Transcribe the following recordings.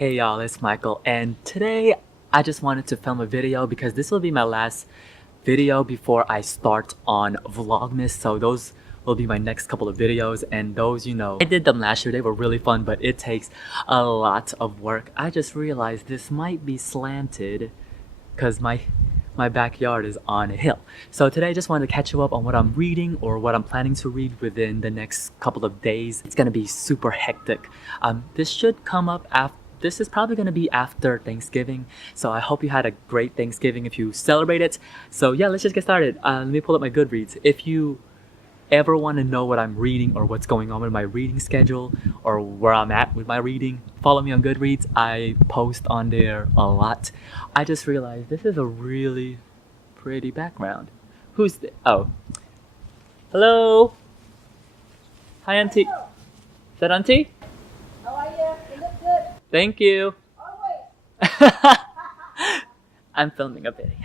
Hey y'all, it's Michael, and today I just wanted to film a video because this will be my last video before I start on Vlogmas. So those will be my next couple of videos, and those, I did them last year. They were really fun, but it takes a lot of work. I just realized this might be slanted because my backyard is on a hill. So today I just wanted to catch you up on what I'm reading or what I'm planning to read within the next couple of days. It's gonna be super hectic. This should come up after. This is probably going to be after Thanksgiving, so I hope you had a great Thanksgiving if you celebrate it. So yeah, let's just get started. Let me pull up my Goodreads. If you ever want to know what I'm reading or what's going on with my reading schedule or where I'm at with my reading, follow me on Goodreads. I post on there a lot. I just realized this is a really pretty background. Who's this? Oh. Hello. Hi, Auntie. Is that Auntie? How are you? You look good. Thank you. Always. I'm filming a video.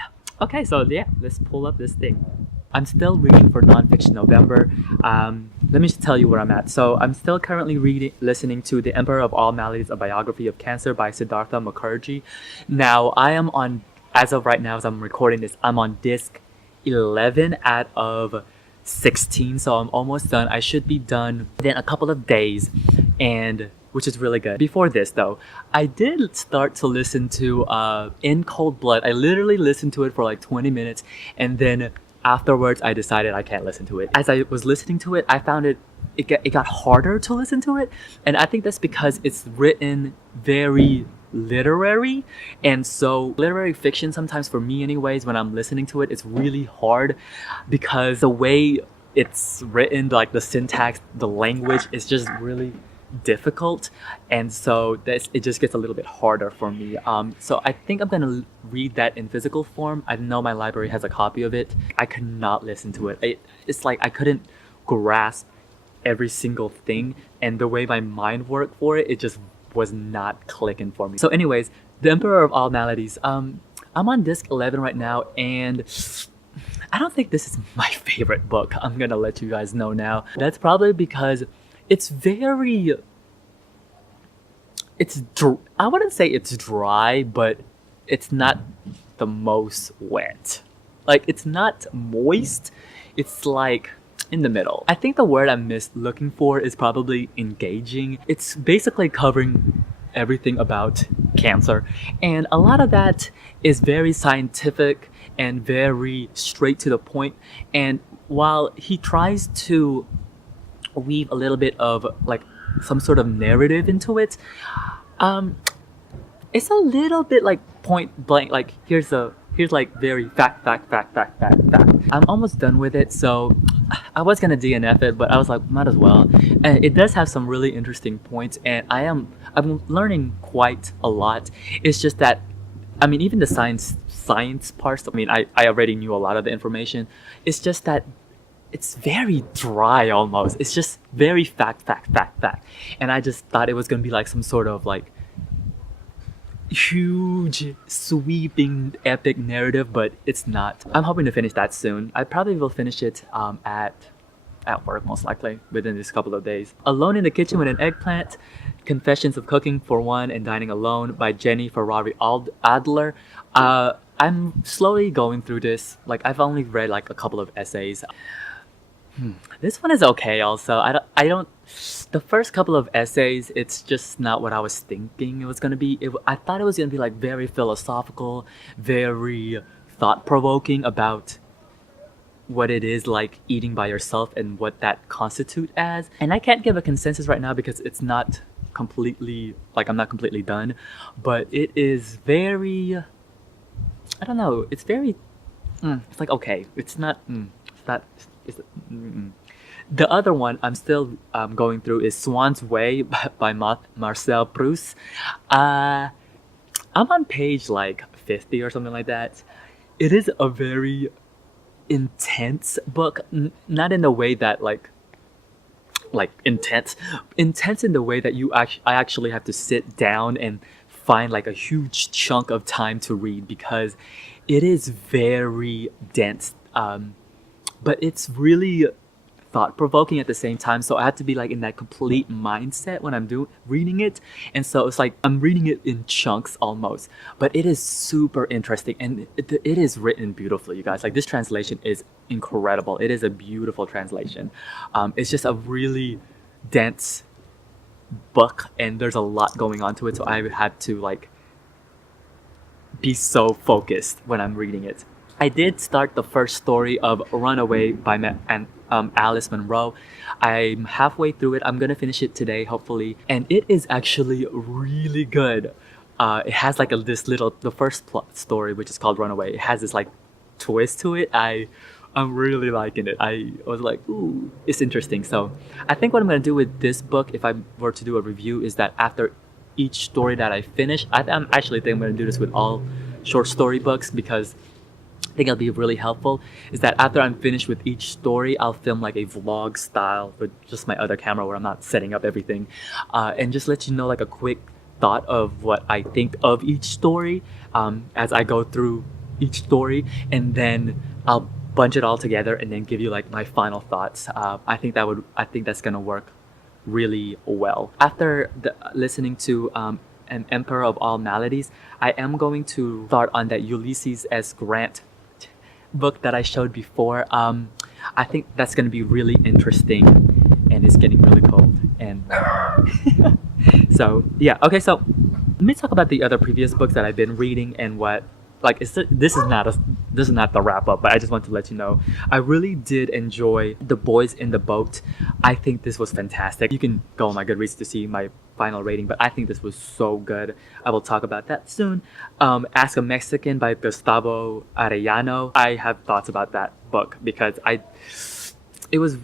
Okay, so yeah, let's pull up this thing. I'm still reading for Nonfiction November. Let me just tell you where I'm at. So I'm still currently listening to The Emperor of All Maladies, A Biography of Cancer by Siddhartha Mukherjee. Now, I am on, as of right now, as I'm recording this, I'm on disc 11 out of 16, so I'm almost done. I should be done within a couple of days, and which is really good. Before this though, I did start to listen to In Cold Blood. I literally listened to it for like 20 minutes, and then afterwards I decided I can't listen to it. As I was listening to it, I found it got harder to listen to it, and I think that's because it's written very literary, and so literary fiction sometimes, for me anyways, when I'm listening to it, it's really hard because the way it's written, like the syntax, the language is just really difficult, and so it just gets a little bit harder for me. So I think I'm gonna read that in physical form. I know my library has a copy of it. I could not listen to it. It's like I couldn't grasp every single thing, and the way my mind worked for it, it just was not clicking for me. So anyways, The Emperor of All Maladies. I'm on disc 11 right now, and I don't think this is my favorite book. I'm gonna let you guys know now. That's probably because it's very, I wouldn't say it's dry, but it's not the most wet. Like, it's not moist, it's like in the middle. I think the word I'm looking for is probably engaging. It's basically covering everything about cancer, and a lot of that is very scientific and very straight to the point. And while he tries to weave a little bit of like some sort of narrative into it, it's a little bit like point blank, like here's like very fact. I'm almost done with it, so I was gonna DNF it, but I was like, might as well. And it does have some really interesting points, and I'm learning quite a lot. It's just that, I mean, even the science parts, I mean, I already knew a lot of the information. It's just that it's very dry almost. It's just very fact. And I just thought it was gonna be like some sort of like huge, sweeping, epic narrative, but it's not. I'm hoping to finish that soon. I probably will finish it at work, most likely, within this couple of days. Alone in the Kitchen with an Eggplant, Confessions of Cooking for One and Dining Alone by Jenny Ferrari Adler. I'm slowly going through this. Like, I've only read like a couple of essays. This one is okay also. I don't the first couple of essays, it's just not what I was thinking it was gonna be. I thought it was gonna be like very philosophical, very thought-provoking about what it is like eating by yourself and what that constitutes as. And I can't give a consensus right now because it's not completely, like, I'm not completely done, but it is very, I don't know, it's very, it's like, okay, it's not, it's not, The other one I'm still going through is Swan's Way by Marcel Proust. I'm on page like 50 or something like that. It is a very intense book, not in the way that like intense in the way that I actually have to sit down and find like a huge chunk of time to read, because it is very dense. But it's really thought-provoking at the same time, so I had to be like in that complete mindset when I'm reading it. And so it's like I'm reading it in chunks almost, but it is super interesting, and it is written beautifully, you guys. Like, this translation is incredible. It is a beautiful translation. It's just a really dense book, and there's a lot going on to it, so I had to like be so focused when I'm reading it. I did start the first story of Runaway by Alice Munro. I'm halfway through it. I'm gonna finish it today, hopefully, and it is actually really good. It has like the first story, which is called Runaway. It has this like twist to it. I'm really liking it. I was like, ooh, it's interesting. So I think what I'm gonna do with this book, if I were to do a review, is that after each story that I finish, I'm actually think I'm gonna do this with all short story books, because I think it'll be really helpful, is that after I'm finished with each story, I'll film like a vlog style with just my other camera where I'm not setting up everything, and just let you know like a quick thought of what I think of each story as I go through each story, and then I'll bunch it all together and then give you like my final thoughts. I think that's gonna work really well. After listening to An Emperor of All Maladies, I am going to start on that Ulysses S. Grant book that I showed before. I think that's going to be really interesting, and it's getting really cold. And so yeah, okay. So let me talk about the other previous books that I've been reading and what. Like, this is not the wrap up, but I just want to let you know I really did enjoy The Boys in the Boat. I think this was fantastic. You can go on my Goodreads to see my final rating, but I think this was so good. I will talk about that soon. Ask a Mexican by Gustavo Arellano. I have thoughts about that book because it was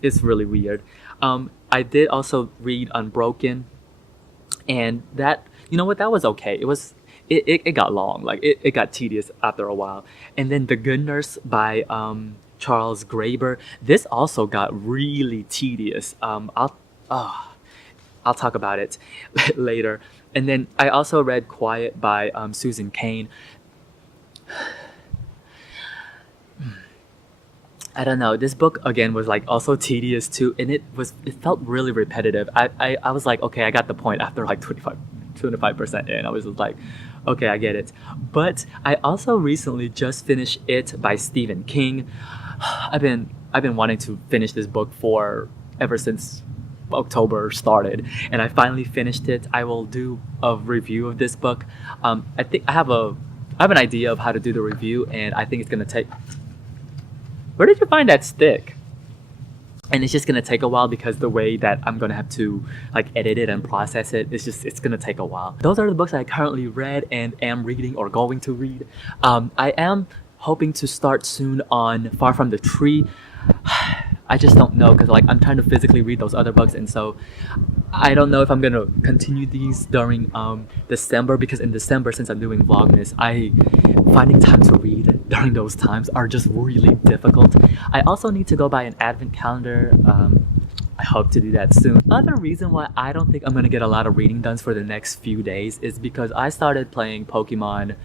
it's really weird. I did also read Unbroken, and that, you know what, that was okay. It got long, like it got tedious after a while. And then The Good Nurse by Charles Graeber. This also got really tedious. I'll talk about it later. And then I also read Quiet by Susan Cain. I don't know. This book again was like also tedious too, and it felt really repetitive. I was like, okay, I got the point after like 25% in. I was just like, okay, I get it. But I also recently just finished It by Stephen King. I've been wanting to finish this book ever since October started, and I finally finished it. I will do a review of this book. I think I have an idea of how to do the review, and I think it's gonna take. Where did you find that stick? And it's just gonna take a while because the way that I'm gonna have to like edit it and process it, it's gonna take a while. Those are the books I currently read and am reading or going to read. I am hoping to start soon on Far From the Tree. I just don't know, because like I'm trying to physically read those other books, and so I don't know if I'm gonna continue these during December, because in December, since I'm doing Vlogmas, finding time to read during those times are just really difficult. I also need to go buy an advent calendar. I hope to do that soon. Another reason why I don't think I'm gonna get a lot of reading done for the next few days is because I started playing Pokemon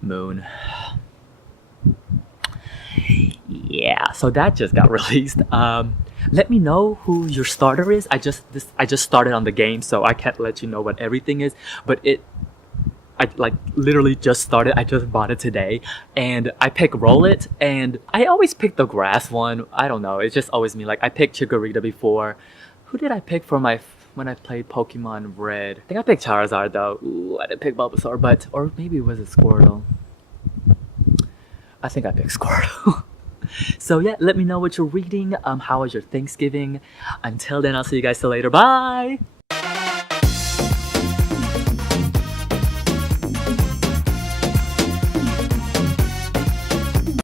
Moon. Yeah, so that just got released. Let me know who your starter is. I just started on the game, so I can't let you know what everything is, but I like literally just started. I just bought it today, and I pick Rowlet, and I always pick the grass one. I don't know, it's just always me. Like, I picked Chikorita before. Who did I pick for when I played Pokemon Red? I think I picked Charizard though. Ooh, I didn't pick Bulbasaur, or maybe it was a Squirtle. I think I picked Squirtle. So yeah, let me know what you're reading. How was your Thanksgiving? Until then, I'll see you guys till later. Bye!